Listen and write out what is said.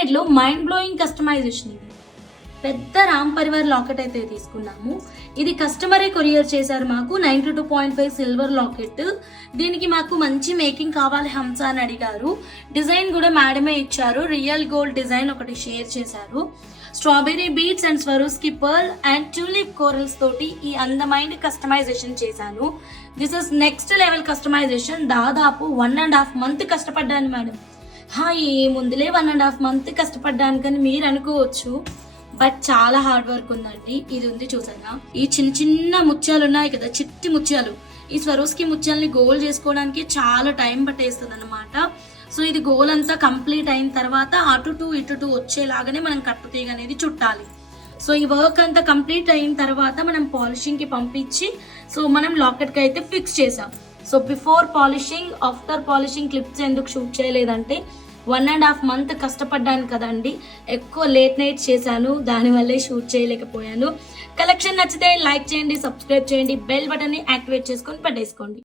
హ్యాండ్మేడ్లో mind blowing customization. ఇది పెద్ద Ram Parivar locket అయితే తీసుకున్నాము. ఇది కస్టమరే కొరియర్ చేశారు మాకు. 92.5 సిల్వర్ లాకెట్. దీనికి మాకు మంచి మేకింగ్ కావాలి హంస అని అడిగారు. డిజైన్ కూడా మేడమే ఇచ్చారు. రియల్ గోల్డ్ డిజైన్ ఒకటి షేర్ చేశారు. Strawberry beads and Swarovski pearl and tulip corals తోటి ఈ అందమైన కస్టమైజేషన్ చేశాను. This is next level customization. దాదాపు 1.5 months కష్టపడ్డాను మేడం. ఏముందిలే 1.5 months కష్టపడ్డాను కానీ మీరు అనుకోవచ్చు, బట్ చాలా హార్డ్ వర్క్ ఉందండి. ఇది ఉంది చూసారా, ఈ చిన్న చిన్న ముత్యాలు ఉన్నాయి కదా, చిట్టి ముత్యాలు. ఈ స్వరోస్కి ముత్యాలని గోల్ చేసుకోవడానికి చాలా టైం పట్టేస్తుంది అనమాట. సో ఇది గోల్ అంతా కంప్లీట్ అయిన తర్వాత అటు ఇటు వచ్చేలాగానే మనం కట్టుతీగ అనేది చుట్టాలి. సో ఈ వర్క్ అంతా కంప్లీట్ అయిన తర్వాత మనం పాలిషింగ్కి పంపించి సో మనం లాకెట్కి అయితే ఫిక్స్ చేసాం. So before polishing, after polishing clips ఎందుకు షూట్ చేయలేదంటే 1.5 months కష్టపడ్డాను కదండి, ఎక్కువ లేట్ నైట్ చేశాను, దానివల్లే షూట్ చేయలేకపోయాను. కలెక్షన్ నచ్చితే లైక్ చేయండి, సబ్స్క్రైబ్ చేయండి, బెల్ బటన్ని యాక్టివేట్ చేసుకొని పెట్టేసుకోండి.